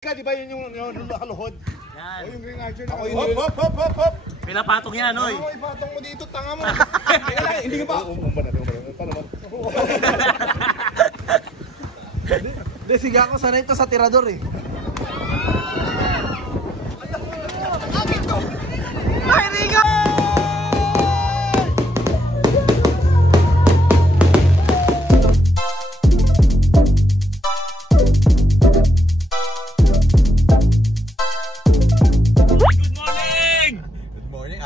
Di ba yun yung nakaluhod? Yan. O yung Green Archer na. Hop! Pinapatong yan, oy. Ay, patong mo dito, tanga mo. Hindi ka pa. Paano ba? Hindi, sige ako sanay ito sa tirador eh. Ay, Rigo!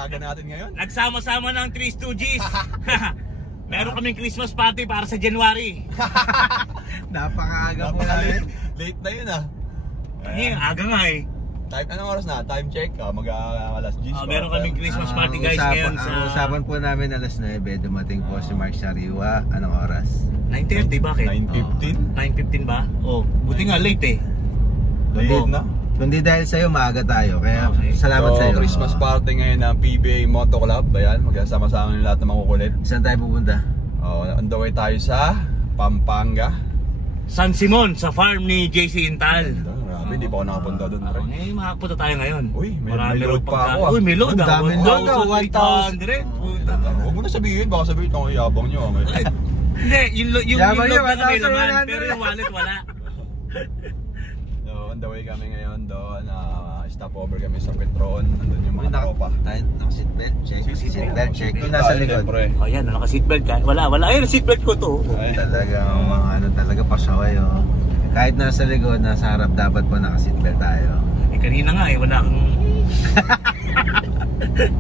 Aga natin ngayon. Nagsama-sama ng 3 Stooges. Meron kaming Christmas party para sa January. Napakaaga po namin. Late na yun ah. Aga nga eh. Anong oras na? Time check? Alas 10. Meron kaming Christmas party guys ngayon sa... Ang usapan po namin alas 9, dumating po si Mark Sariwa. Anong oras? 9:30, bakit? 9:15? 9:15 ba? Oh, buti nga late eh. Late na? Kundi dahil sa'yo, maaga tayo. Kaya Okay. salamat sa'yo. Christmas party ngayon ng PBA Moto Club. Ayan, magsasama-sama ng lahat ng makukulit. Saan tayo pupunta? On the way tayo sa Pampanga. San Simon, sa farm ni JC Intal. Grabe, di pa ako nakapunta doon. Makapunta tayo ngayon. Uy, may Marami load raw pa pagka- ako, ah. Uy, may load Ang ah. daming load ah, 1,800. Puta. Huwag mo na sabihin, baka sabihin ako yabang nyo. Hindi, yung Yaman load yun, na may 1,100. laman, pero yung wallet wala. So, on the way kami ngayon doon. Stopover kami sa Petron. Nandun yung mga tropa. Tayo, naka-seatbelt. Check. Seatbelt, check. Yung Tayo, nasa likod. syempre. Oh, yan, naka-seatbelt ka. Wala. Ayun, seatbelt ko to. Ay. Talagang mga ano talaga pasaway oh. Kahit nasa likod, nasa harap dapat po naka-seatbelt tayo. Eh, kanina nga eh, wala kang...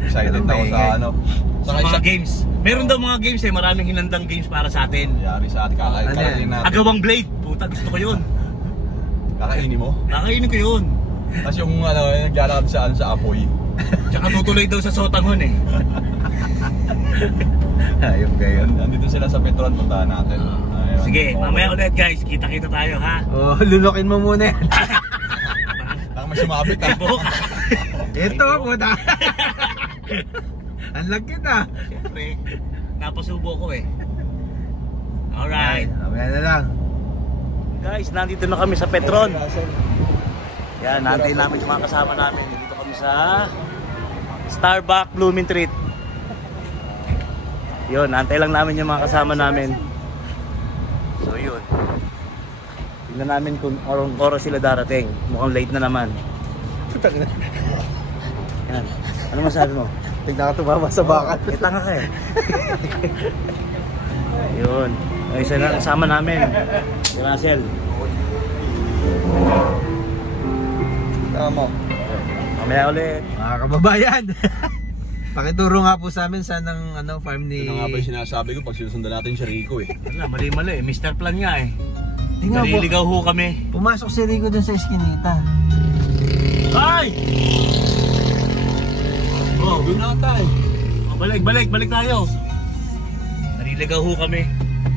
Excited na ako sa ano. Sa mga games. Meron daw mga games eh, maraming hinandang games para sa atin. Yari sa atin, kakainin natin. Agawang Blade, puta, gusto ko yun. Kakainin mo? Kakainin ko yun. Tapos yung naglalakad sa apoy. Tsaka tutuloy daw sa Sotanghon eh. Ayun kayo. Nandito sila sa Petron, puntahan natin. Ayun. Sige, mamaya ulit guys, kita-kita tayo ha. Oh, lulokin mo muna yan. Baka may sumabit ha. Ito, puta. Ang lagkit ah. Siyempre, napasubo ko eh. Alright. Mamaya na lang. Guys, nandito na kami sa Petron. Yan, naantayin namin yung mga kasama namin. Dito kami sa Starbucks Blooming Treat. Yun, naantay lang namin yung mga kasama namin. So yun. Tingnan namin kung oras sila darating. Mukhang late na naman. Yan. Ano masabi mo? Tignan ka tumama sa bakal. Tanga ka eh. Yun. Ay, isa na kasama namin. Si Russell. Tama. Mamaya ulit. Mga kababayan. Pakituro nga po sa amin saan ang farm ni... Ito nga ba yung sinasabi ko pag sinusundan natin si Rico eh. Wala, mali-mali eh. Mr. Plan nga eh. Tingnan po. Naliligaw ho kami. Pumasok si Rico dun sa eskinita. Ay! Oh, doon na tayo. Oh, balik tayo. Naliligaw ho kami.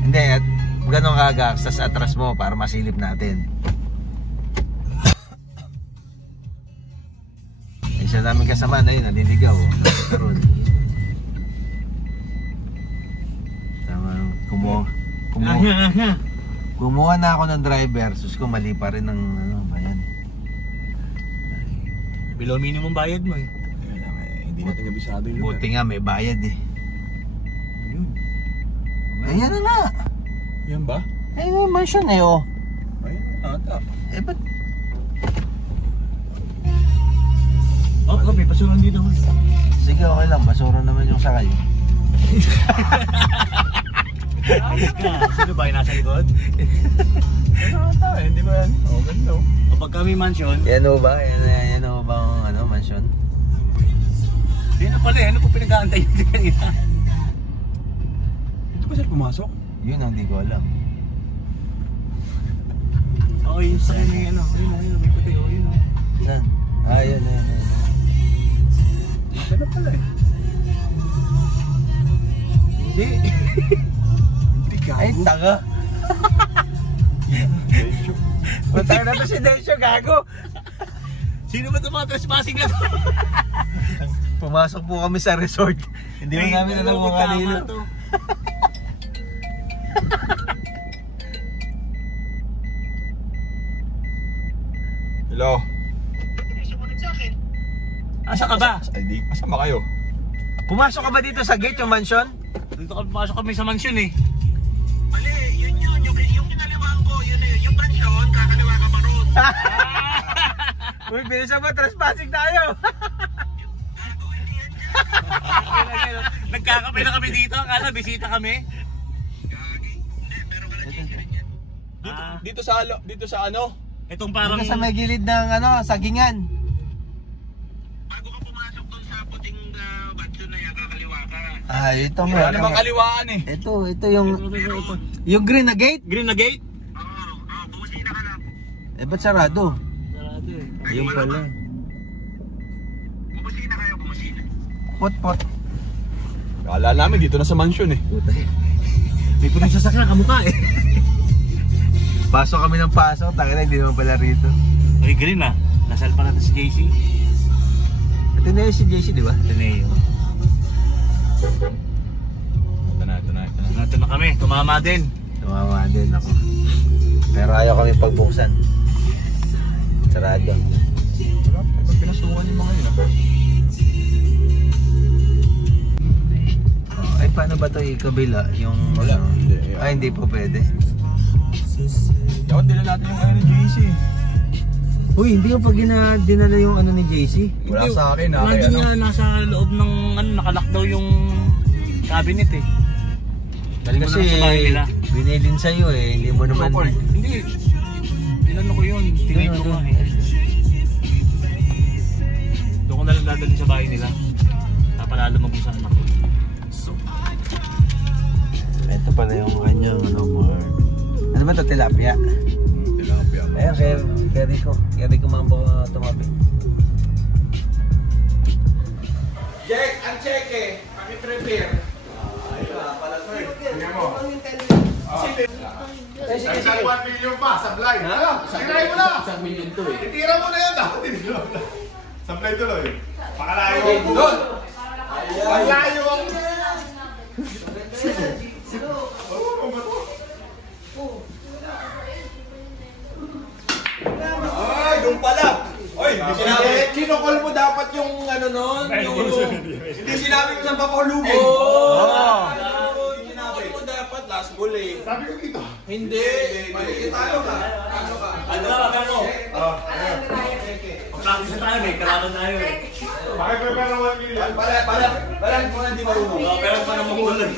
Hindi, at ganun kaga sa atras mo para masilip natin. Isa namin kasama na yun, naliligaw. Tama, kumuha na ako ng driver, sus ko mali pa rin ng bayan. Below minimum bayad mo eh. Hindi natin kabisado yung lugar. Buti nga may bayad eh. Ayun. Ayan na nga. Yan ba? Ayun yung mansion eh oh. Ayun, ata. Eh ba't? Oh, may basuran dito. Sige okay lang, basura naman yung sakay. Sino ba yung nasa likod? Ano ata eh, hindi ba yan? Oh, ganda oh. Kapag kami mansion, Yan o ba? Yan o ba ang mansion? di na pala eh. Ano po pinag-aantay nyo kanina? Ito ba sir pumasok? Yun ang di ko alam. Oo, yung sa kanya ano. Yun, may puti. Oh, yun. Saan? Ah, yun. Ito na pala eh. Hindi. Hindi ka. Ay, taga. Matay na to si Densyo, gago. Sino ba ito mga trespassing na to? Pumasok po kami sa resort. Hindi mo namin alam kung kanino. Hello. Asa ka ba? Ay, di. Asama kayo? Pumasok ka ba dito sa gate yung mansion? Dito kami, pumasok kami sa mansion eh. Mali, yun. Yung kinaliwaan ko, yun eh. Yung pansyon, kakaliwa ka pa ron. Uy, bilisan mo, trespassing tayo. Nagkakape na kami dito, akala bisita kami. Dito sa ano? Itong parang... Dito sa may gilid ng sagingan. Bago ka pumasok dun sa puting bansyon na yan, kakaliwa ka. Ah, ito mo. Wala namang kaliwaan eh. Ito yung green na gate. Green na gate? Oo, bumusina ka lang. Eh, ba't sarado? Sarado eh. Yung pala. Bumusina kayo, bumusina. Pot. Kala namin dito na sa mansion eh. May puting sasakyan, kamukha eh. Pasok kami ng pasok, tangina hindi naman pala rito. Ay, green ah. Nasal pa natin si JC. Ito na yung si JC, di ba? Ito na yun. Ito na. Ito na kami, tumama din. Tumama din ako. Pero ayaw kami pagbuksan. Sarado. Wala, pag pinasukan yung mga yun ah. Ay, paano ba ito ikabila? Yung Wala, hindi. Ay, hindi po pwede. Dapat dila natin yung ano ni JC. Uy, hindi ko pa dinala yung ano ni JC. Wala sa akin ah. Nandun nga nasa loob ng nakalock daw yung cabinet eh. Galing mo Kasi na sa bahay nila. binilin sa'yo eh, hindi mo naman. Hindi. Tinanong ko yun. Tinay ko nga eh. Doon ko na lang dadalhin sa bahay nila. Papalalo mag-usa anak ko. Ito pala yung kanyang ano ba ito? Tilapia? Tilapia. Ayan, kaya Rico mambo tumabi. Jack, ang check eh. Paki-prepare. Ayun na, pala sir. Tingnan mo. Isang 1 million pa, sablay. Ano? Tirahin mo na! Isang million to eh. Itira mo na yun, dapat tinira mo na. Sablay tuloy. Pakalayo ang doon. Pakalayo ang... Ay, doon pala. Oy, hindi sinabi. Kinokol mo dapat yung ano nun, yung... Hindi sinabi ko saan papahulugin. Sinabi ko dapat last ball eh. Sabi ko dito. Hindi. Talo ka. Ano na, magkano? Practice na tayo, may kalaban tayo eh. Pakiprepare ng 1 million. Pala mo na hindi marunong. Pero pa naman kulang.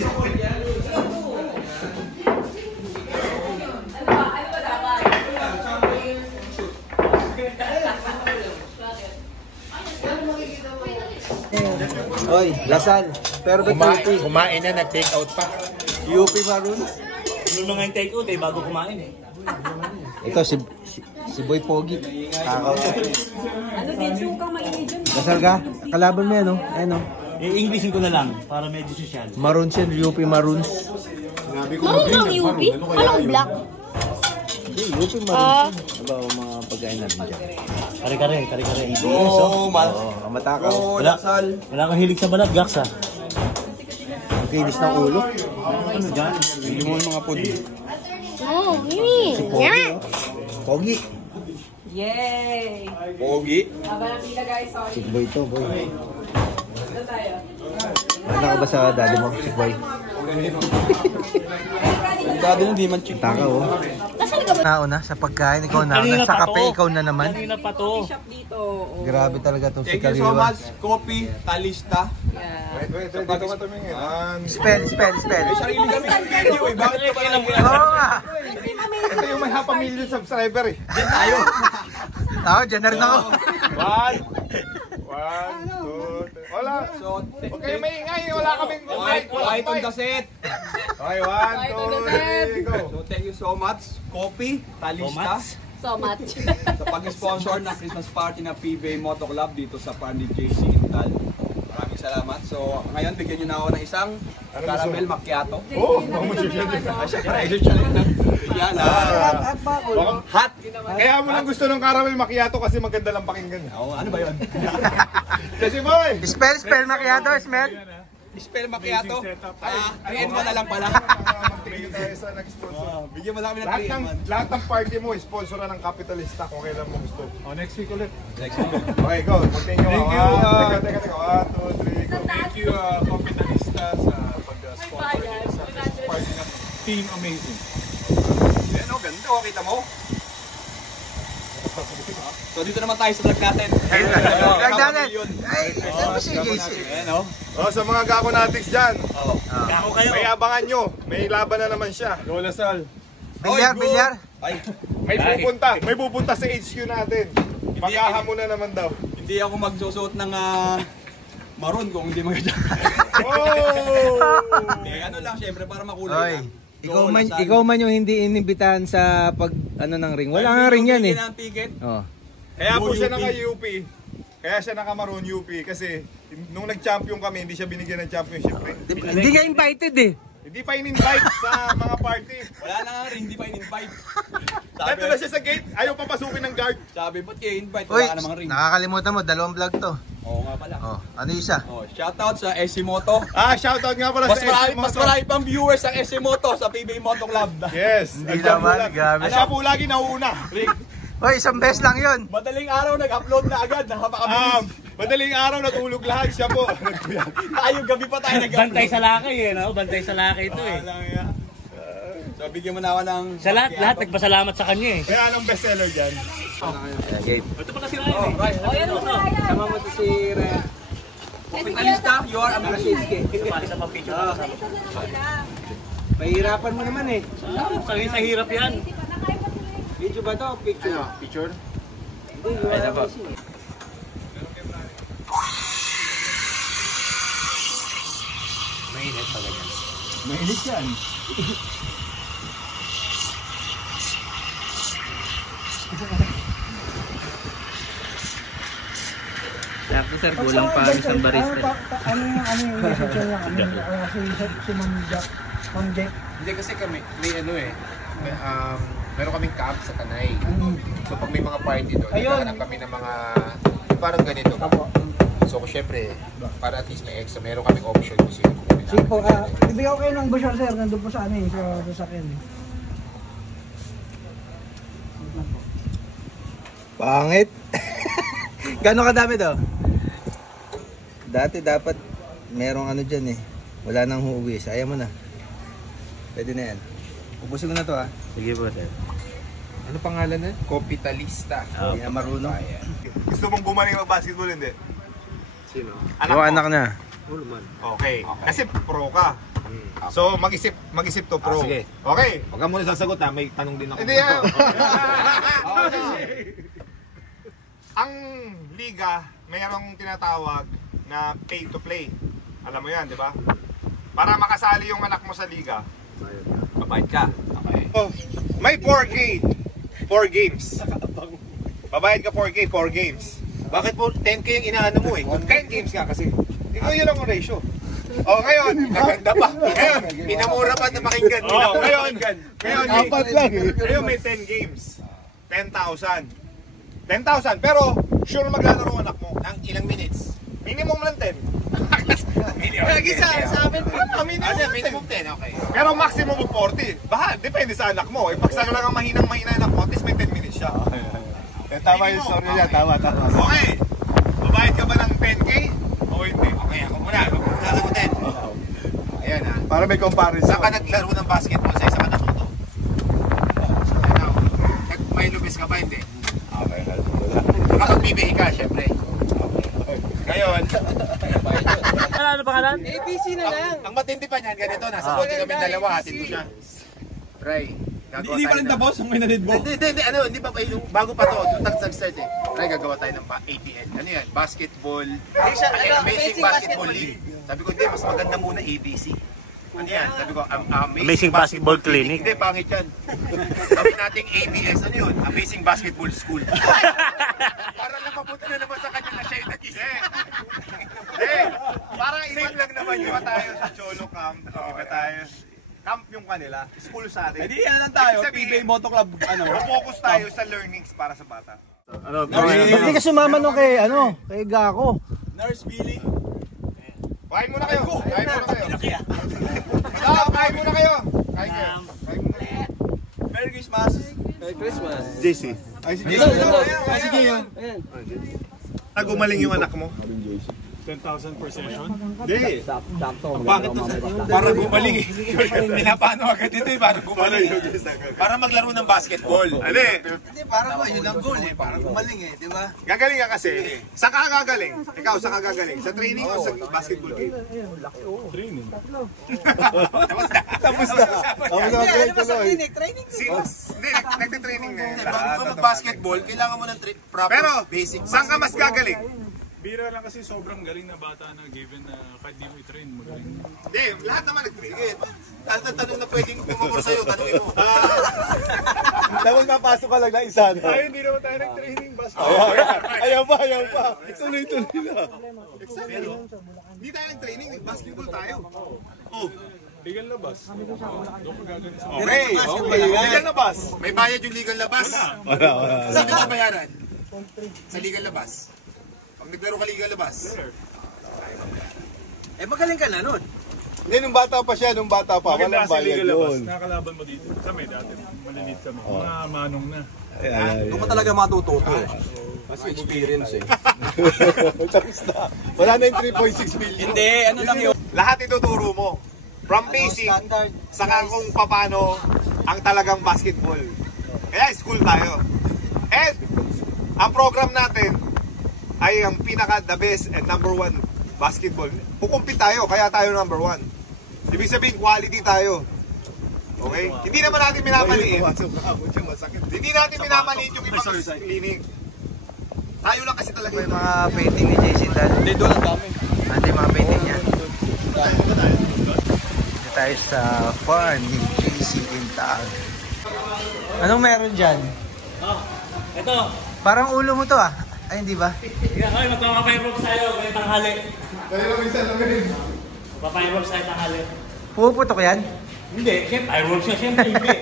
Oy, Lasal. Pero ba't UP? Kumain na, nag-take out pa. UP Maroon? Yung mga yung take out eh, bago kumain eh. Ito, si Boy Pogi. Takaw. Ano din sukang mainit dyan? Lasal ka? Kalaban mo yan, no? Ayan, no? I-Englishin ko na lang, para medyo social. Maroons yan, UP Maroons. Marunong ang UP? Anong black? Hindi, UP Maroons. Aba, ang mga pagkain natin dyan. Kare-kare. Oo, Matakaw. Wala kang hilig sa balat, Gax ah. Ang kinis ng ulo. Ano dyan? Hindi mo yung mga food. Pogi. Yay! Pogi. Haba ng pila guys, sorry. Si Boy to, Boy. Doon tayo. Ano ka ba sa daddy mo, si Boy? Dado na di man chick. Takaw, oh. Nauna sa pagkain, ikaw na. Kanina Sa pa kape, to. ikaw na naman. Kanina pa to. Shop dito. Grabe talaga itong si Thank you so Kaliwa. much. Coffee, talista. Yeah. Wait, dito ka tumingin. Spell. Sarili kami ng video eh. Bakit ka pala Oo nga. Ito yung may half a million subscriber eh. Ako, dyan na rin ako. 1, 2, 3. Wala. So, Okay, may ingay. Wala kaming mic. White on the set. Okay, 1, 2, 3, go. So, thank you so much. Coffee, talista. So much. Sa pag-sponsor ng Christmas party ng PBA Moto Club dito sa Party JC Intal. Maraming salamat. So, ngayon bigyan nyo na ako ng isang caramel macchiato. Oh, mamusyosyon din. Yan Hot. Kaya mo lang gusto ng caramel macchiato kasi maganda lang pakinggan. Oh, ano ba yun? Kasi boy. Spell macchiato, smell. Spell macchiato. Amazing setup. 3 na lang pala. Mag-thank you tayo sa nag-sponsor. Bigyan mo lang kami ng Lahat ng party mo, sponsor na ng Capitalista kung kailan mo gusto. Oh, next week ulit. Next week. Okay, go. Mag-thank you. Thank you, Teka. 1, 2, 3, go. Thank you, Capitalista, sa pag-sponsor dito sa Christmas party ng Team Amazing. Yan o, ganda o, kita mo. So dito naman tayo sa vlog natin. Vlog natin. Ay, saan ba si JC? Ayan o. Sa mga Gakonatics dyan, Kako kayo. may abangan nyo. May laban na naman siya. Lola Sal. Bilyar. Ay, May pupunta sa HQ natin. Maghahamon na naman daw. hindi ako magsusuot ng maroon kung hindi maganda. Oh! Hindi, ano lang, syempre para makulay Oy, lang. ikaw man yung hindi inimbitahan sa pag ano ng ring. Wala nga ring yan eh. Ng ticket. Oh. Kaya po Go siya UP. naka-UP. Kaya siya naka-Maroon UP kasi nung nag-champion kami, hindi siya binigyan ng championship ring. Hindi ka invited eh. Hindi pa in-invite sa mga party. Wala na nga ring, hindi pa in-invite. Dito na siya sa gate, ayaw papasukin ng guard. Sabi, ba't kayo invite? Uy, Wala ka namang ring. nakakalimutan mo, 2 vlog to. Oo nga pala. Oh, ano isa? Oh, shoutout sa SC Moto. Shoutout nga pala Mas sa marami, SC mas Moto. marami pang viewers ang SC Moto sa PBA Moto Club. Yes. Hindi naman, grabe. Siya po lagi nauuna. Rick. Hoy, isang beses lang yun. Madaling araw nag-upload na agad. Napakabilis. Madaling araw natulog lahat siya po. Tayo gabi pa tayo nag-upload. Bantay sa laki eh, no? Bantay sa laki ito eh. Alam nga. So bigyan mo na ako ng... Sa lahat nagpasalamat sa kanya eh. Kaya anong bestseller dyan? Ito pala si Ryan eh. Right. O, yan mo na yan. Sama mo to si Rhea. Kapitalista, you are amazing. Isa pang picture na kasama. Pahihirapan mo naman eh. Sa hirap yan. Video ba to? Picture? Ano? Picture? Hindi, you are amazing. Mainit pa ganyan. Mainit yan. Sakto sir, kulang pa isang barista. Ano yung message niya? Si Ma'am Jack? Ma'am Jack? Hindi kasi kami, may ano eh, meron kaming camp sa Tanay. So pag may mga party doon, naghahanap kami ng mga parang ganito. So syempre, para at least may extra, meron kaming option kung sino kukunin Sige po, namin. ibigay ko kayo ng busyar sir, nandun po sa ano eh, sa sasakyan eh. Pangit. Gano'ng kadami to? Dati dapat merong ano dyan eh. Wala nang huwis. Ayaw mo na. Pwede na yan. Ubusin mo na to ha. Sige po, sir. Ano pangalan na? Capitalista. Hindi na marunong. Gusto mong gumaling mag-basketball, hindi? Sino? Yung anak na. Okay. Kasi pro ka. So mag-isip to pro. Sige. Okay. Huwag ka muna sasagot ha, may tanong din ako. Hindi yan. Ang liga, mayroong tinatawag na pay to play. Alam mo yan, di ba? Para makasali yung anak mo sa liga, babayad ka. Okay. Oh, may 4K. 4 games. Babayad ka 4K, 4 games. Bakit po 10k yung inaano mo eh? 10 games ka kasi. Ikaw yun ang ratio. Oh, ngayon, Naganda pa. Ngayon, pinamura pa na pakinggan. oh, ngayon, Apat lang eh. ngayon may 10 games. 10,000. 10,000, pero sure maglalaro ang anak mo. Ng ilang minutes? Minimum lang 10. Lagi sa amin. Minimum Minimum 10, okay. Pero maximum of 40. Baka, depende sa anak mo. Pag sa lang ang mahinang-mahina anak mo, at least may 10 minutes siya. Tama yung story niya, tama. Okay. Babayad ka ba ng 10K? O hindi? Okay, ako muna. Sasagutin. Ayan ha. Para may comparison. Saan ka naglaro ng basketball sa isa ka natuto? Ano? May lubis ka ba? Hindi. Okay. Nakapag-PBA ka, syempre. Ngayon, Ano pangalan? ABC na lang. Ang matindi pa niyan, ganito. Nasa bote kami dalawa. Hatid ko siya. Ray, gagawa Hindi pa tayo rin ng- tapos ang may nanid mo. Hindi pa, yung bago pa to, yung nag-start eh. Ray, gagawa tayo ng ABL. Ano yan? Basketball, Amazing Basketball League. Sabi ko, hindi, mas maganda muna ABC. Ano yan? Sabi ko, Amazing Basketball Clinic. Hindi, pangit yan. Sabi nating ABS, ano yun? Amazing Basketball School. Para lang mapunta na naman sa kanya na siya yung nag-isip. para iba lang naman iba tayo sa Cholo Camp. Iba tayo. Camp yung kanila. School sa atin. Hindi, yan lang tayo. Ibig sabihin, PBA Moto Club. Focus tayo sa learnings para sa bata. Hindi ka sumama nung kay Gako. Nurse Billy. Kain muna kayo. Kain muna kayo. Kain muna kayo. Kain kayo. Kain muna kayo. Merry Christmas! Merry Christmas. JC. Ay, si JC. Sige yun. Gumaling yung anak mo. 10,000 per session. Hindi. Bakit to? Para gumaling eh. Pinapano agad ito eh. Para gumaling. Para maglaro ng basketball. Ano eh? Hindi, parang yun ang goal eh. Parang gumaling eh, di ba? Gagaling ka kasi. Saan ka gagaling? Ikaw, saan ka gagaling? Sa training o sa basketball game? Training. Tapos na. Tapos na. Ano ba sa clinic? Training Hindi, nagtitraining na yun. Bago ka mag-basketball, kailangan mo ng proper Pero, basic. saan ka mas gagaling? Bira lang kasi sobrang galing na bata na given na kahit di mo i-train, magaling. Hindi, lahat naman nag-train. Lahat ng tanong na pwedeng pumamor sa'yo, tanongin mo. Tapos mapasok ka lang na isa. Ay, hindi naman tayo nag-training basketball. Ayaw pa. Tuloy-tuloy na. Exactly. Hindi tayo nag-training, basketball tayo. Oh. Legal labas. Doon ka gagaling sa Okay. Legal labas. May bayad yung legal labas. Wala. Saan ka bayaran? Sa legal labas. Pag naglaro ka legal labas. Eh, magaling ka na nun. Hindi, nung bata pa siya, Maganda walang kasi bayad legal labas. yun. Nakakalaban mo dito. Kami dati, malilit kami. Mga manong na. Doon ka talaga matututo eh. Kasi experience eh. Tapos na. Wala na yung 3.6 million. Hindi, ano lang yun. Lahat ituturo mo. From basic, saka kung paano ang talagang basketball. Kaya school tayo. And, ang program natin ay ang pinaka the best and number 1 basketball. Kukumpit tayo, kaya tayo number 1. Ibig sabihin, quality tayo. Okay? Hindi naman natin minamaliit. Hindi natin minamaliit yung ibang clinic. Tayo lang kasi talaga May mga painting ni JC dahil. Hindi, doon ang dami. Ante yung mga painting niya. Dito tayo sa farm ni JC Intaag. Anong meron dyan? Ito. Parang ulo mo to ah. Ay, hindi ba? Yan, oy, magpapapay-rope sa'yo. Ganyan tanghali. tayo. Magpapay-rope sa'yo tanghali. Puputok yan? Hindi, siyempre, I-rope siya, siyempre, hindi.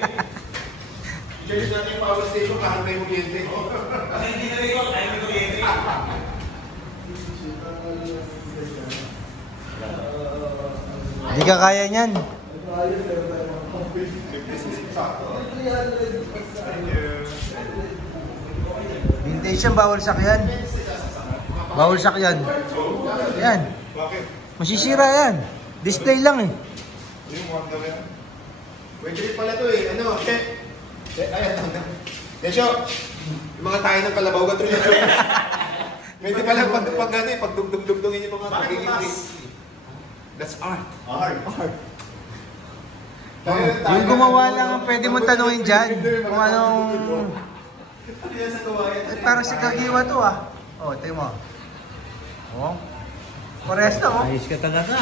Cheers natin yung power station, kahantay mo kliyente. Kasi hindi na rin yun, ayaw ko yun. Hindi ka kaya niyan. Vintage yan, bawal sakyan. Bawal sakyan. Yan. Masisira yan. Display lang eh. Pwede rin pala to eh. Ano, check. Ayan. Desyo, yung mga tayo ng kalabaw, gato rin yung pwede pala pag ano eh, pag dugdugdugdugin yung mga pagiging that's art. Art. Yung gumawa lang ang pwede mong tanungin dyan. Kung anong... Eh, parang si Kagiwa to ah. Oh, tayo mo. Oh. Pares na oh. Ayos ka talaga.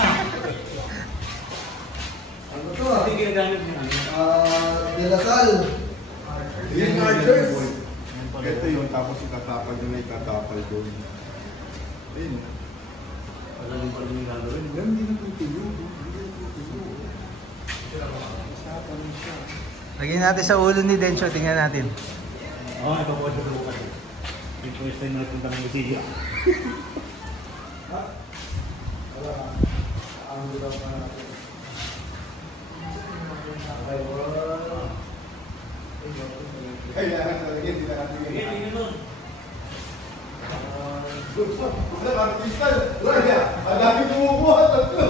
Ano to ah? Hindi ginagamit mo. De La Salle. Yung Archers. Ito yung tapos itatapal doon na itatapal doon. Ayun. Wala din pala yung gagawin. Hindi na tutulog. Lagyan natin sa ulo ni Dencho. Tingnan natin. Oo, ito po ito bukas. Yung first time natin kami musiya. Kailangan talaga, hindi na natin yun. Wala, artista. Wala, ang dami kumukuha. Tatlo.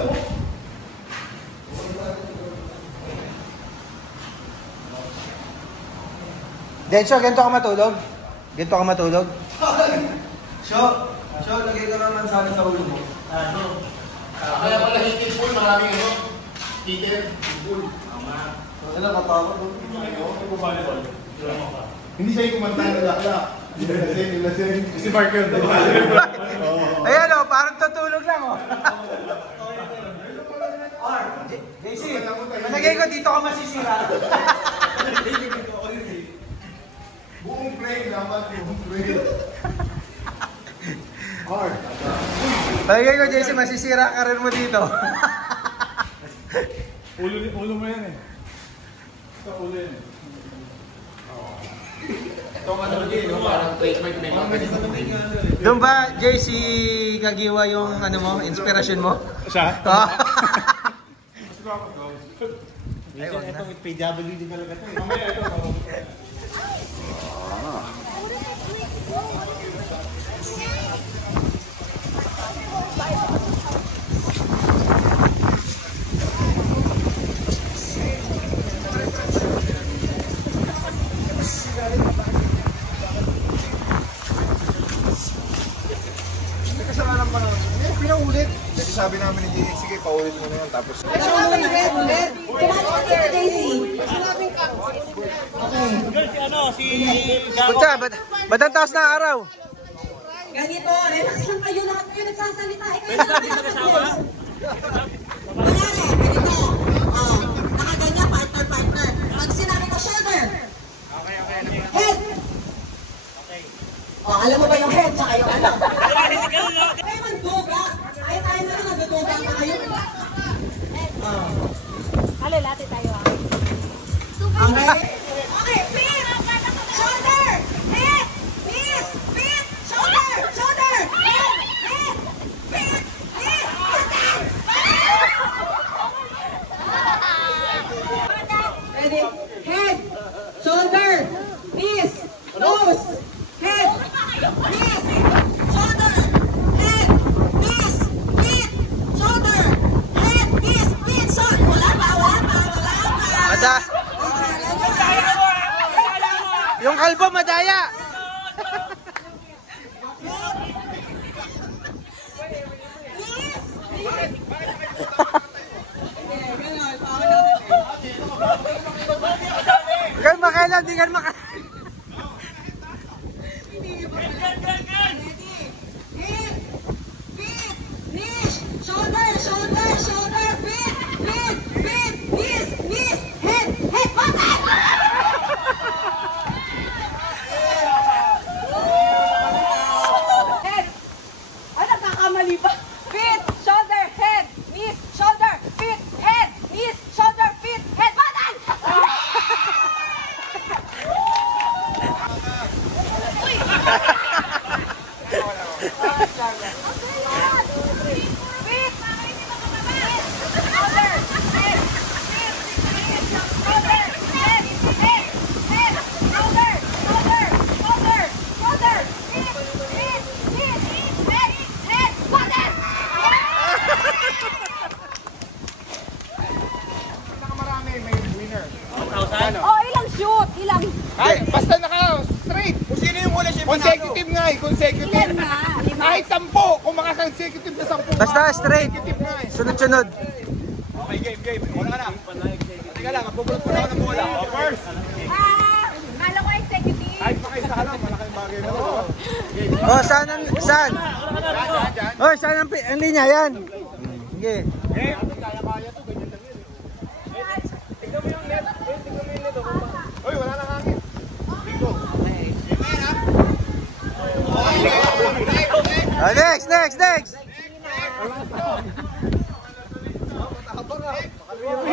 Dencho, ganito ka matulog? Ganito ka matulog? Sho, lagay ka naman sana sa ulo mo. Ano? Kaya pala heated pool, maraming ano, heated pool. Ano ka pa? Hindi siya yung kumanta na lakla. Lasing. Si Mark yun. Ayan o, parang tutulog lang o. JC, malagay ko dito ka masisira. Buong play naman, buong play. Hard. Malagay ko JC, masisira ka rin mo dito. Ulo mo yan eh. Sa ulo yan eh. Doon ba, Jay, si Kagiwa yung ano mo, inspirasyon mo? Siya? Ito with PWD talaga ito. Kasalanan pa naman. Hindi, pinaulit. Kasi sabi namin ni Jay, sige, paulit mo na yan. Tapos... Punta, ba't ang taas na araw? Ganito, relax lang kayo, lahat kayo nagsasalita. Pwede ba di mag-asawa? Ganito, nakaganyan, partner. Pag sinabi ko shoulder, head. Alam mo ba yung head, tsaka yung ano? Kayo magduga. Ay, tayo na lang, nagduduga ka kayo. Alilati tayo ah. Okay. Okay, feet, shoulder, head, knees, feet, shoulder, head, feet, ready? Head, shoulder, knees, nose, head, knees, shoulder, head, knees, feet, shoulder, head, knees, feet, shoulder. Wala pa. Mada. Yung kalbo, madaya. Kalma ka lang, di kalma ka. Shoulder, feet, knees, head, button! Head! Ay, nagkakamali pa. Feet, shoulder, head, knees, shoulder, feet, head, knees, shoulder, feet, head, button! Oh, ilang shoot? Ilang? Ay, basta naka-straight. Kung sino yung huli siya Consecutive nga eh, consecutive. Ilan nga? Lima? Kahit 10, kung maka-consecutive na 10. Basta straight. Consecutive nga eh. Sunod-sunod. Okay, game. Wala ka na. Teka lang, mapupulot mo na ako ng bola. First. Kala ko executive. Kahit makaisa ka lang, malaking bagay na. Oh, saan? Oh, saan ang linya? Yan. Sige. Uy, wala nang hangin. Dito. Oh, next.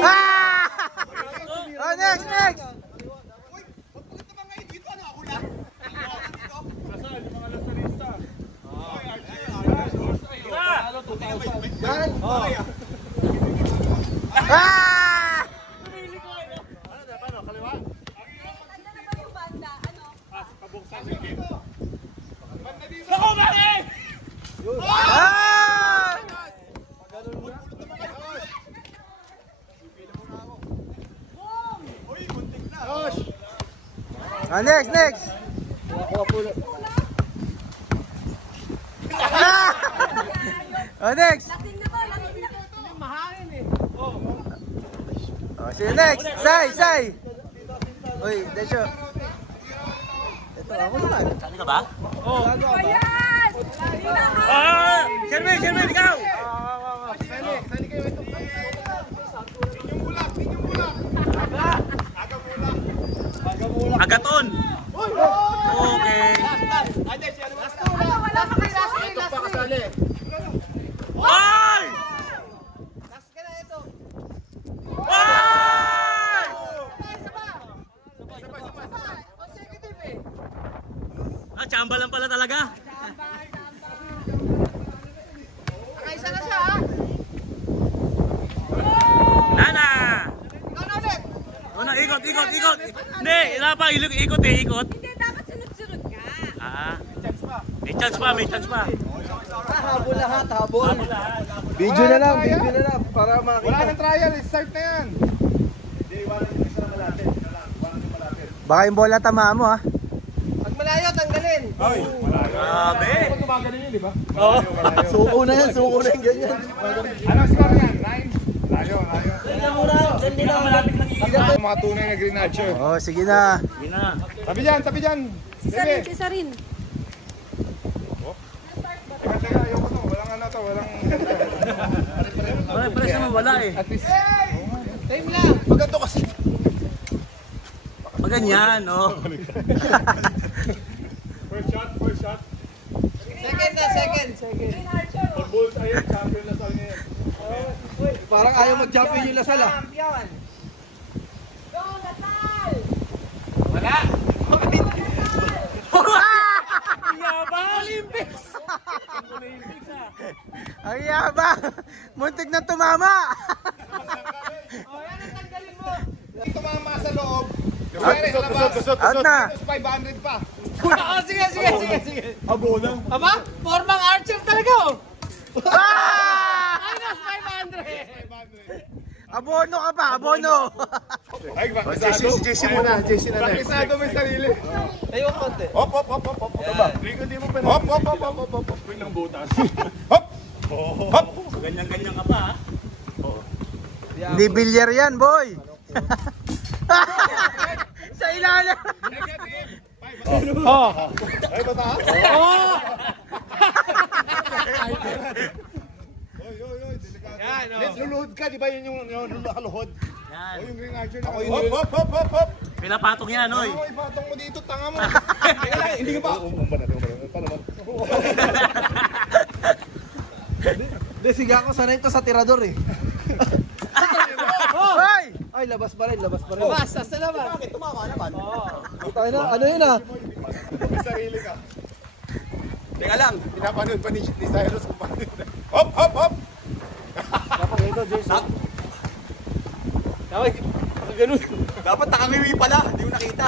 Ah! Oh, next. Ah! Ah! Next. Ah! Oh, next. Oh, sige, next. Say. Uy, Desyo. Ito, ako naman. Sali ka ba? Oo. Ayan! Sherwin, ikaw! Sali kayo ito. Inyong bulak. Agaton! Okay. Wala pa kayo. Ito pa kasali. Ay! Consecutive eh. Nakaisa na siya, ha? Nana! Ikaw na ulit. Una, ikot. Hindi, wala pa, ikot. Hindi, dapat sunod-sunod ka. May chance pa. Habol lahat, habol. Video na lang, para makita. Wala nang trial, start na yan. Baka yung bola tamaan mo ha. Pag malayo, tanggalin. Ay, malayo. Grabe! Kapag gumagano yun, di ba? Suko na yan ganyan. Ano score yan? 9? Layo. Mga tunay na Grenacho. Oh, sige na. Sabi dyan. Isa rin. Teka, ayoko to. Walang Pare naman wala eh. At least. Time lang. Maganda kasi. Pag ganyan, oh. First shot. Second. Pag Bulls, ayun, champion na sa ngayon. Parang ayaw mag-champion yung Lasal ah. Champion. Go, Lasal! Wala. Olympics! Ang yabang! Muntik na tumama! Yan ang tanggalin mo. Tumama sa loob. Gusot. Out na! 500 pa. Sige. Abo lang. Aba, formang archer talaga, oh. Minus 500. Abono ka pa, abono! Ay, JC muna. Praktisado mo yung sarili. Tayo konti. Hop. Rico, di mo pa Hop. Bring ng butas. Hop. Ganyan ka pa, ha? Hindi bilyar yan, boy! Sa ilalim! Ay, bataas. Oy, delikado. Yan, oh. Luluhod ka, di ba yun yung nakaluhod? Yan. O yung Green Archer na. Hop. Pinapatong yan, oy. Oy, patong mo dito, tanga mo. Hindi ka pa! Hindi, sige ako sanay ito sa tirador eh. Ay! Ay, labas pa rin. Labas, sa labas. Bakit? Tumama naman. Tayo na, ano yun ah? May sarili ka. Teka lang. Pinapanood pa ni Cyrus kung paano yun. Hop. Dapat nakangiwi pala. Hindi mo nakita.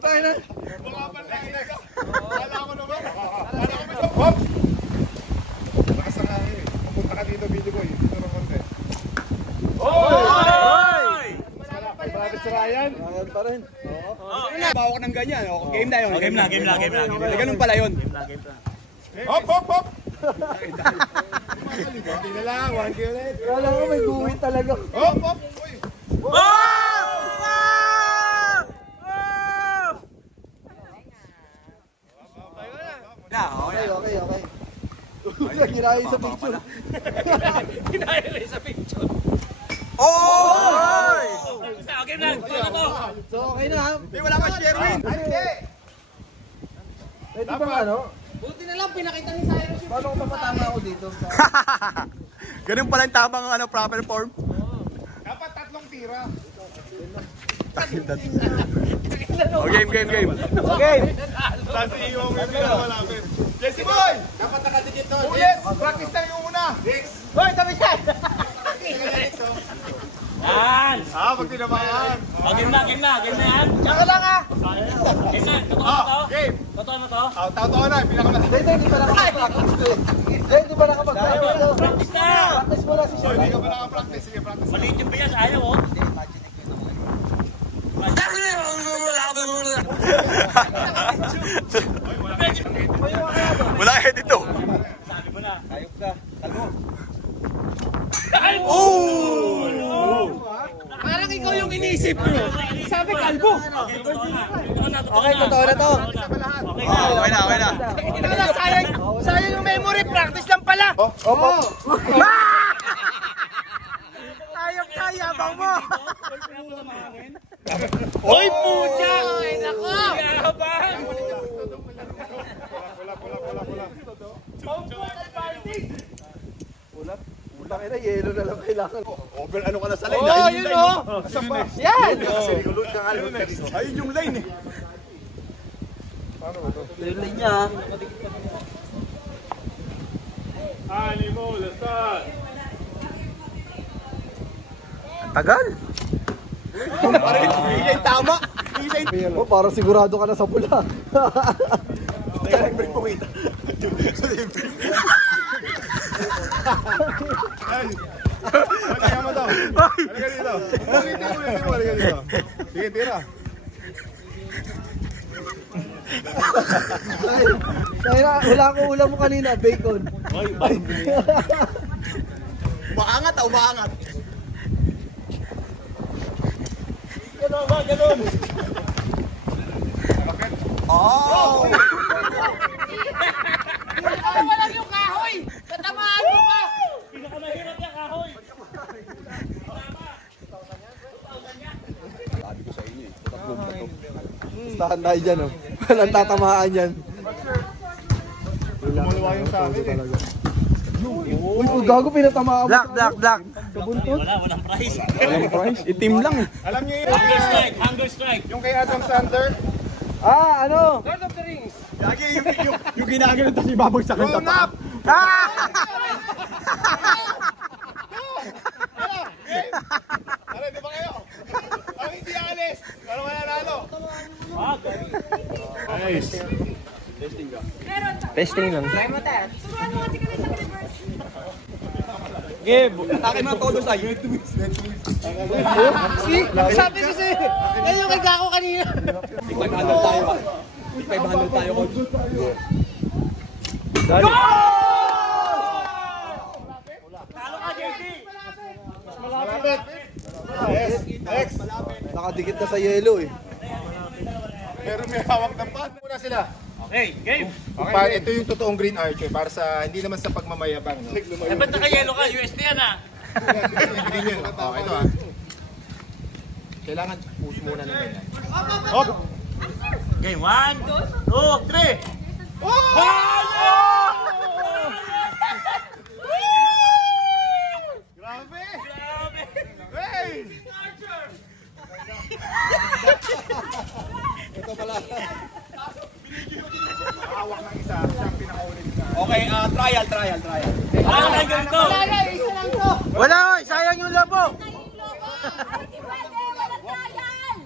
Tayo na. Baka pa na ka. Kala ko naman. Kala ko may hop. Lakas ang hangin eh. Papunta ka dito, Billy Boy. Dito ng konti. Oy! Malapit si Ryan. Ayan pa rin. Bawak ng ganyan. O, game na yun. Game na. Ganun pala yun. Hop. Hindi na lang. 1K ulit. Kala ko may guwit talaga. Hop. Uy. Okay. Ginaya sa picture. Oh! Okay na, So okay na ha. Wala ka Sherwin. Pwede ba ano? Buti na lang, pinakita ni Cyrus yung... Paano kung mapatama ako dito? Ganun pala yung tamang proper form. Dapat 3 tira. Oh, game. Okay. Tapos yung malapit. Jesse Boy! Dapat nakadikit to. Ulit! Practice na yung una. Hoy, tabi siya! Yan! Pag tinamaan. Game na yan. Tsaka lang ha! Game na. Totoo Game. na to? Tao na. Pinakamalapit. Hindi pa nakapag-practice. Hindi pa nakapag-practice. Practice na! Practice mo na si Sir. Hindi ka pa nakapractice. Sige, practice. Maliit yung bias, ayaw, oh. Wala edit to. Sabi mo na. Ayok ka. Kalmo. Parang ikaw yung iniisip ko. Sabi kalbo. Okay, totoo na to. Okay na. Sayang yung memory, practice lang pala. Opo. Kaya, bang mo. Oy, pucha! Ay, nako. Habang! Putang ina, yelo na lang kailangan. Over ano ka na sa line? Oh, yun oh. Yan! Ayun yung line eh. Yung linya. Animo, lasal! Tagal. Tama! Oh, parang sigurado ka na sa pula. Kaya mo daw. Halika dito. Halika dito. Sige, tira. Kaya wala akong ulam mo kanina, bacon. Umaangat ah, umaangat. Gano'n ba? Gano'n! Oh! Wala lang yung kahoy! Tatamaan mo ba? Pinakamahirap yung kahoy! Sabi ko sa inyo eh. Stahan tayo dyan, oh. Walang tatamaan yan. Lumuluwa yung sa akin eh. Uy, gago, pinatamaan mo. Black. Sa buntot. Walang price. Walang price. Itim lang eh. Alam niyo yun? Hunger strike! Yung kay Adam Sandler? Ano? Lord of the Rings! Lagi yung ginagano tapos ibabagsakan sa Grown paa. up! Ano, di ba kayo? Ang hindi alis! Ano mananalo? Nice! Testing lang. Turuan mo kasi kami sa reverse. Akin mga todo sa'yo. Sabi ko sa'yo, yan yung kay Gako kanina. 500 tayo ba? 500 tayo, coach. Dali. Talo ka, JP! Malapit! Yes! Next! Nakadikit na sa yellow eh. Pero may hawak ng pad. Muna sila. Okay, game! Okay, ito yung totoong green archer para sa hindi naman sa pagmamayabang. No? Eh, ba't naka-yellow ka? USD yan ah! Green yun. Oh, ito ah. Kailangan push muna ng ganyan. Hop! Game, 1, 2, 3! Grabe! Hey! Ito pala. Hawak ng isa, siya ang pinakaulit na. Okay, trial. Wala na ganito! Isa lang to! Wala, oy. Sayang yung lobo. Hindi pwede, walang trial!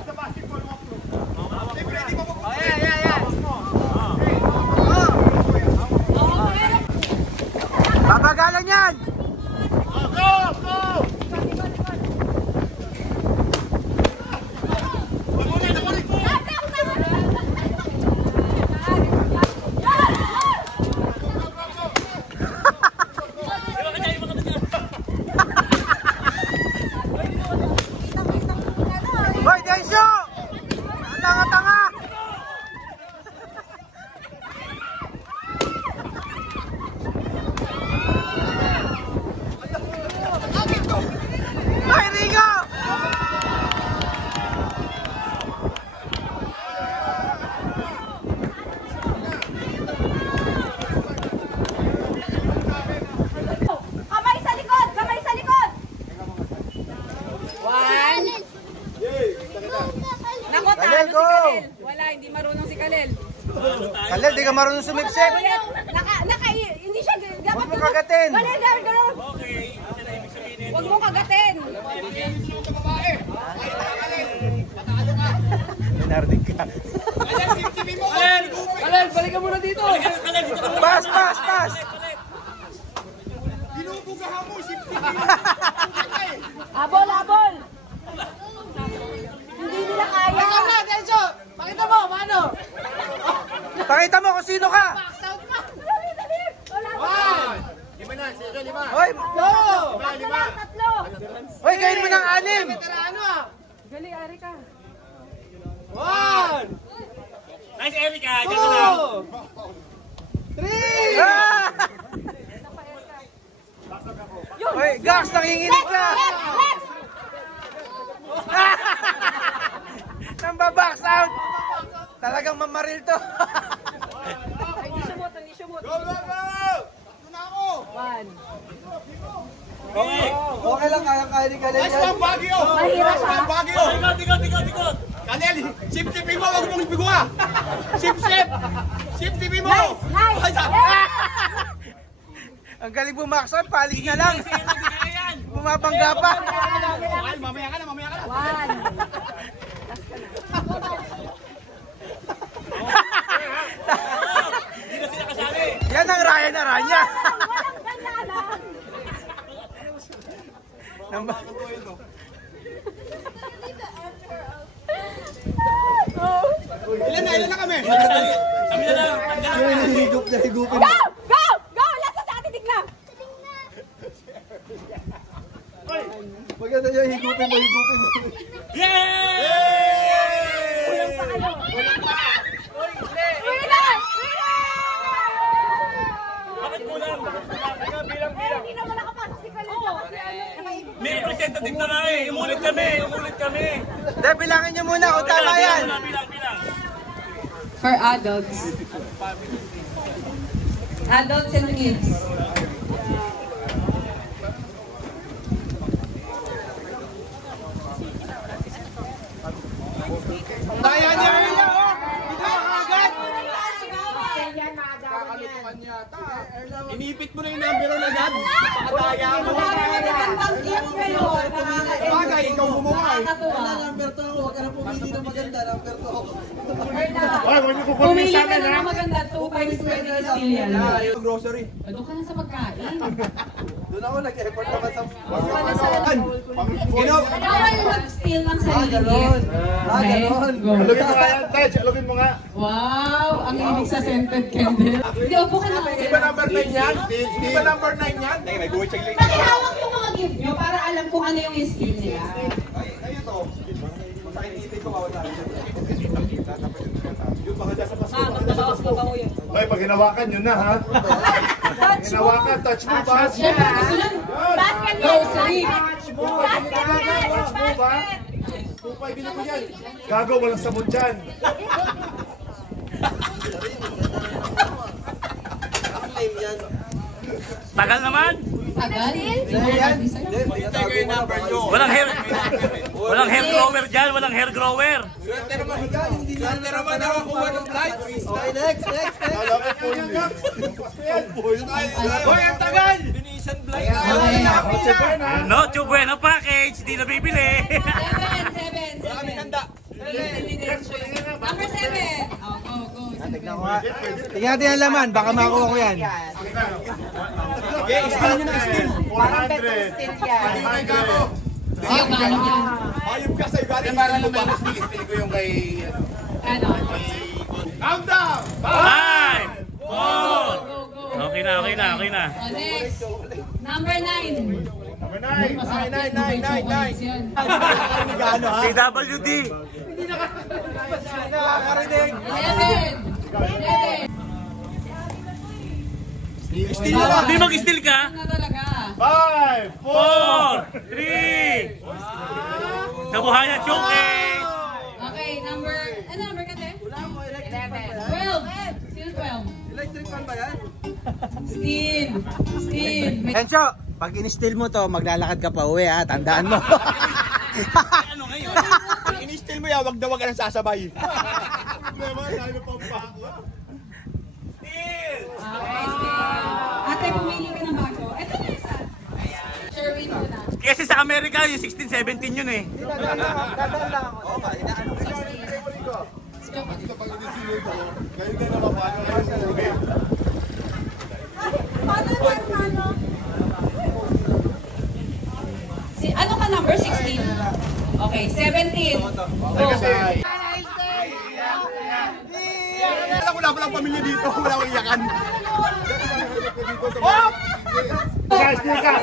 Sa basketball walk through. Babagalan yan. Hoy, Densyo! Ang tanga-tanga! Hoy, Rigo! Kamay sa likod! Kamay sa likod! One. Naku, talo Kalel, si go! Kalel. Wala, hindi marunong si Kalel. Kalel, di ka marunong sumipsip. Hindi siya, dapat Huwag mo kagatin. Ganun. Huwag mong kagatin. Narinig ka. Kalel, balikan mo na dito. Pas! Abol! Hindi nila kaya. Denso, pakita mo, mano. Pakita mo kung sino ka. Dali! Wala pa. Lima na, sige, lima. Hoy, Tatlo! hoy, kain mo ng 6. Gali, ari ka. Nice, Erica! Gano'n lang! Hoy, Gax, nanginginig ka. Namba-box out. Talagang mamaril to. Ay, hindi sumot. Go! Ito na ako! One. Okay lang, kaya-kaya ni Kalel Nice yan. one, Baguio! Mahirap Nice ha? one, Baguio! Tikot! Kalel, sip-sipin mo, wag mong ibigo ha! Sip-sip! Sip-sipin mo! Nice! Ang galing bumaksan, palis na lang. Bumabangga pa. Ay, mamaya ka na. One. Hindi na sila kasali. Yan ang Ryan Aranya. Walang ganala. Ilan na kami? Kami na lang. Higup na higupin. Go! Go! Go! Lasa sa atin, tignan! Maganda yung higupin mo. Yay! Winner! Bakit kulang? Bilang. Hindi naman nakapasok si Kalel. May representative na nga eh. Umulit kami. Hindi, bilangin nyo muna kung tama yan. Bilang. For adults. Adults and kids. Kaya niya rin lang, oh! Hindi ka agad! Kakalutukan yata. Inipit mo na yung number on agad. Pakadaya mo. Bagay, ikaw gumawa eh. Number 2 ako, huwag ka na pumili ng maganda. Number 2 ako. Pumili ka na ng maganda, 2 times pwede steal yan. Yung grocery. Doon ka na sa pagkain. Doon ako nag-effort naman sa... Ginaw. Bawal mag-steal ng sarili Ganon. Okay, Ganon. go. Alugin mo nga. Wow! Ang ibig sa scented candle. Hindi, upo ka na. Di ba number 9 yan? Di ba number 9 yan? Teka, may buhay chagling. Pakihawak yung mga gift nyo para alam kung ano yung skill nila. Ayun to. Masakit isip ko, bawal tayo. Ay, pag hinawakan yun na ha. Hinawakan, touch mo ba? Siyempre, gusto lang. Basket Grocery. Basket Touch mo ba? Kupay, bilang mo yan. Gago, walang sabon dyan. Tagal naman. Tagal. Teka yung number nyo. Walang hair grower dyan. Walang hair grower. Swerte naman nakakuha ng flight. Okay, next. Hoy, ang tagal! Binisan flight. No, bueno package. Di na bibili. 7. Kami handa. Number 7. Oh, go. Tignan ko nga. Tignan natin ang laman, baka makuha ko yan. Okay, steal nyo na steal. 100. Sa'yo, paano yan? Ayop ka sa'yo galing. Para naman steal ko yung kay... Ano? Countdown! 5, 4. Go. Okay na. Oh, next. Number 9. Number 9. Masarap yan. PWD. 11. Steal nyo na. Hindi mag-steal ka. Na talaga. 5, 4, 3. Kabuhayan showcase. Okay, number ka, te? 12. Still 12. Electric fan ba yan? Steal. Encho, pag in-steal mo to, maglalakad ka pa uwi ha, tandaan mo. Ano ngayon? Pag in-steal mo yan, wag na wag ka nang sasabay. Okay, steal. Ate, pumili ka ng bago. Ito na isa. Sherwin muna. Kasi sa Amerika, yung 16-17 yun eh. Ano ka number? 16? Okay, 17. Go. Wala palang pamilya dito, wala akong iyakan. Oh! Guys, steal ka!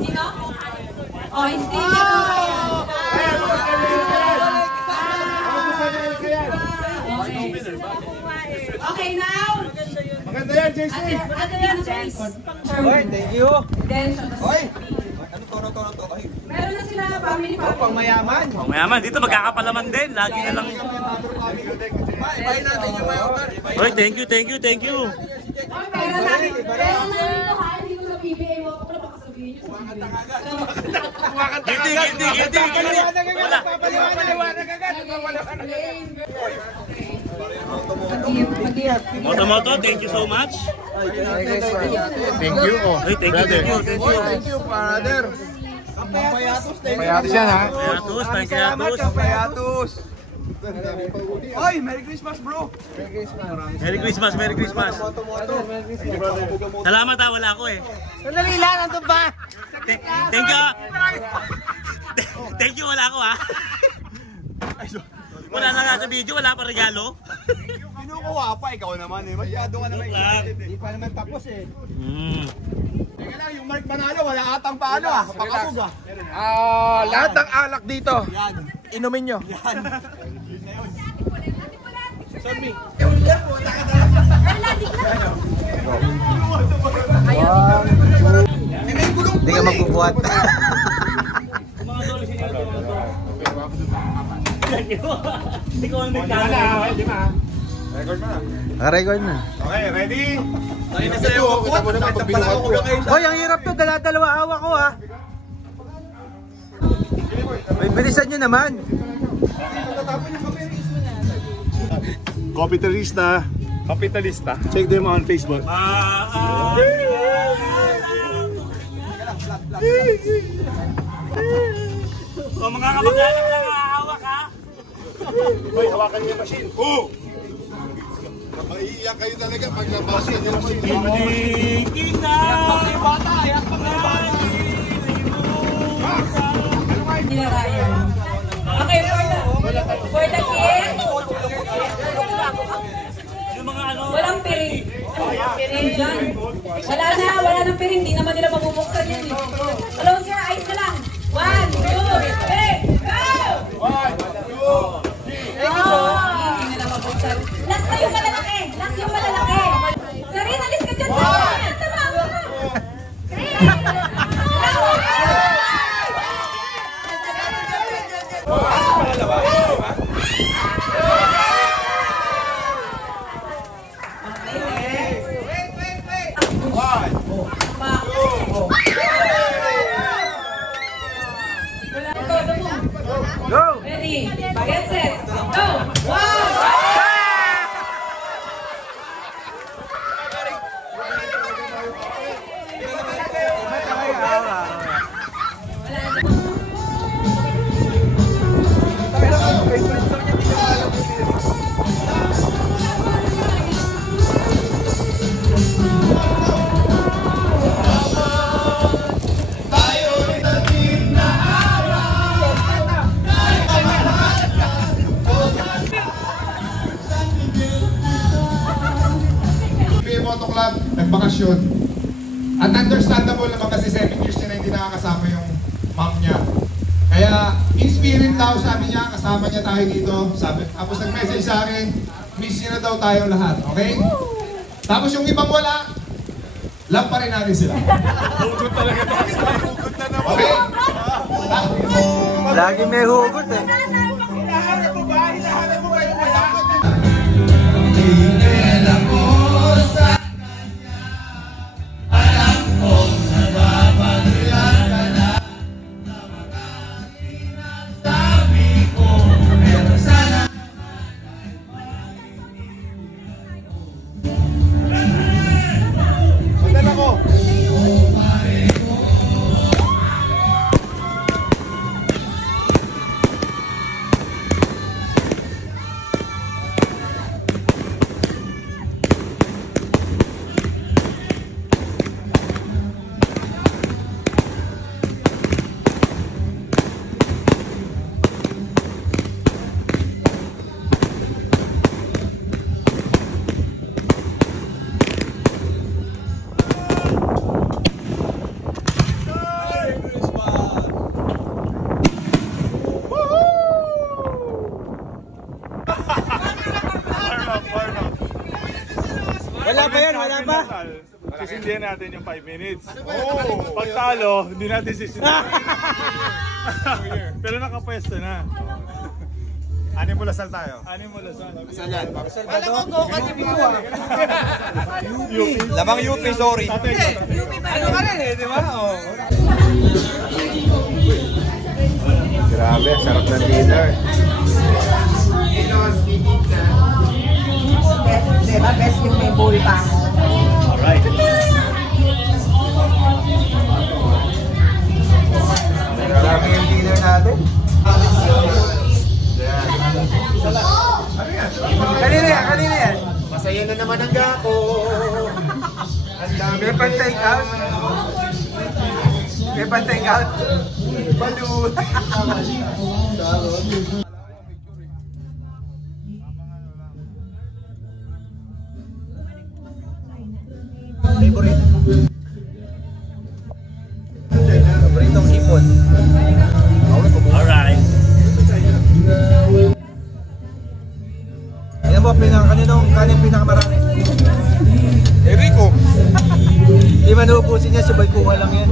Sino? Oh, steal ka. Okay, now. Maganda yan, JC! Hoy, thank you. Then, Hoy! Ano to? Ay. meron na sila family. Pang mayaman. Mayaman, dito magkakapalaman din. Lagi na lang. Bye natin yung may order. Oy, thank you, thank you, thank you. Pero namin ito ha, hindi ko sa PBA mo. Ako na baka sabihin nyo sa PBA. Hindi. Wala. Moto, thank you so much. Thank you. Oh, Oy, thank you. Thank you, brother. Payatos yan ha. Kapayatos, thank you, Kapayatos. Kapayatos. Oy, Merry Christmas, bro. Merry Christmas, Merry Christmas. Salamat ha, wala ako eh. Sandali lang, nandun ba? Thank you. Thank you, wala ako ha. Wala na nga sa video, wala pa regalo. Kinukuha pa, ikaw naman eh. Masyado ka naman excited eh. Hindi pa naman tapos eh. Teka lang, yung Mark Manalo, wala atang paano ah. Pakabog ah. Lahat ng alak dito. Inumin nyo. Sorry. Hindi ka magbubuhat. Hindi ko ang nagkala. Record mo na. Naka-record na. Okay, ready? Nakita sa'yo, Kita mo naman pag binuhat ko. Hoy, ang hirap to. Dala-dalawa hawak ko ha. May bilisan nyo naman. Kapitalista. Check them on Facebook. O mga kamag-anak lang hawak ha. Hoy, hawakan niyo yung machine. Oh! Maiiyak kayo talaga pag nabasa niyo yung machine. Hindi kita. Okay, for the kids. Yung mga ano. Walang piring. Piring dyan. Wala nang piring. Di naman nila mabubuksan yan eh. Close your eyes na lang. 1, 2, 3, go! 1, 2, 3. Hindi nila mabuksan. Last na yung malalaki. Last yung malalaki. Sarina, alis ka dyan. Sarina, tama ka. Go! Ready, get set, go! 1! Moto Club, nagbakasyon. At understandable naman kasi 7 years niya na hindi nakakasama yung mom niya. Kaya, in spirit daw, sabi niya, kasama niya tayo dito. Tapos nag-message sa akin, miss niya na daw tayo lahat, okay? Tapos yung ibang wala, love pa rin natin sila. Hugot talaga ito. Hugot na naman. Okay? Lagi may hugot eh. Hinahanap mo ba? Hinahanap mo ba yung wala? Wala pa yan, wala pa. Sisindihan natin yung 5 minutes. Pag talo, hindi natin sisindihan. Pero nakapwesto na. Animal Lasal tayo. Animal Lasal. Alam ko, go-kart yung buwa. Lamang UP, sorry. Ano ka rin eh, di ba? Oh. Grabe, sarap ng dinner. Diba, best yung may bowl pa. Alright. Marami yung dinner natin. Kanina yan. Masaya na naman ang gako. May pan-take out. May pan-take out. Balloon. Favorite. Paboritong hipon. Alright. Alam mo, kanin pinakamarami. Erico. Di man uubusin niya, subay kuha lang yan.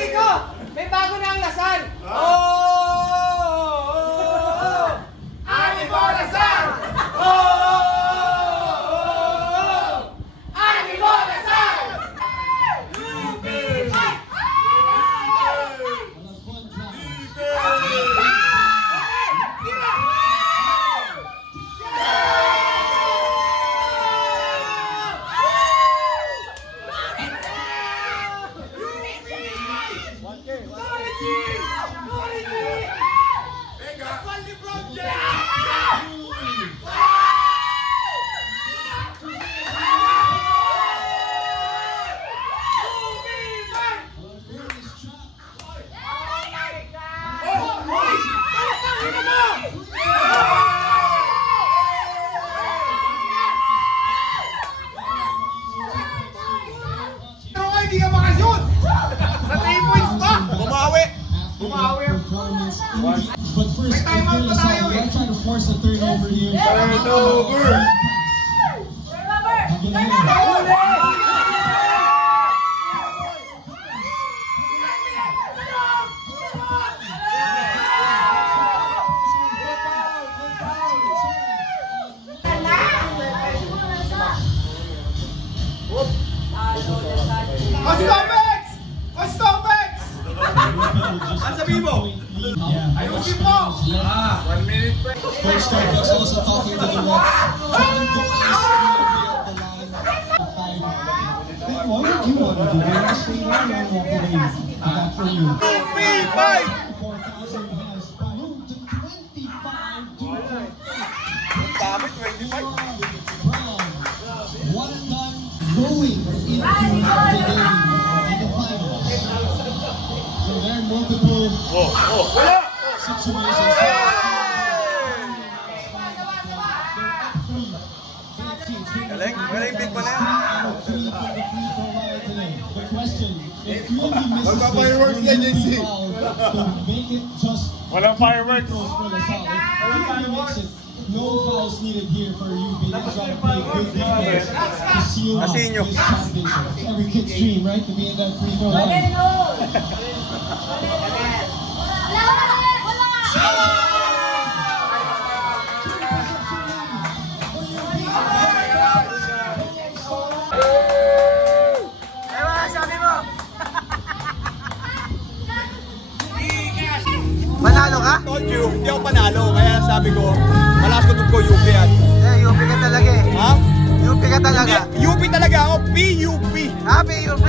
Rico! May bago na ang lasal! Animal Lasal! Animal Lasal! Hindi ka makashoot! Sa 3 points pa! Bumawi! May timeout pa tayo eh! Turnover! Ostopex! Ostopex! Ang sabihin mo? Ayusin mo! 1 minute pa. Coach Starbucks also talking to the ref. What did you want to do? They asked me why I walk away with that for you. 4,000 has ballooned to 25. Dami, 25. One and done, going into the game in the finals. So there are multiple situations. Galing big pa na yan. The question, if you only miss a fireworks yan, JC. Make it just Walang fireworks. no fouls needed here for you being able to play good defense to seal off this championship. It's every kid's dream, right? To be in that free throw line. Manalo ka? Told you, hindi ako panalo. Kaya sabi ko, malakas ko ko UP yan. UP ka talaga eh. Ha? UP ka talaga. UP talaga ako, PUP. PUP.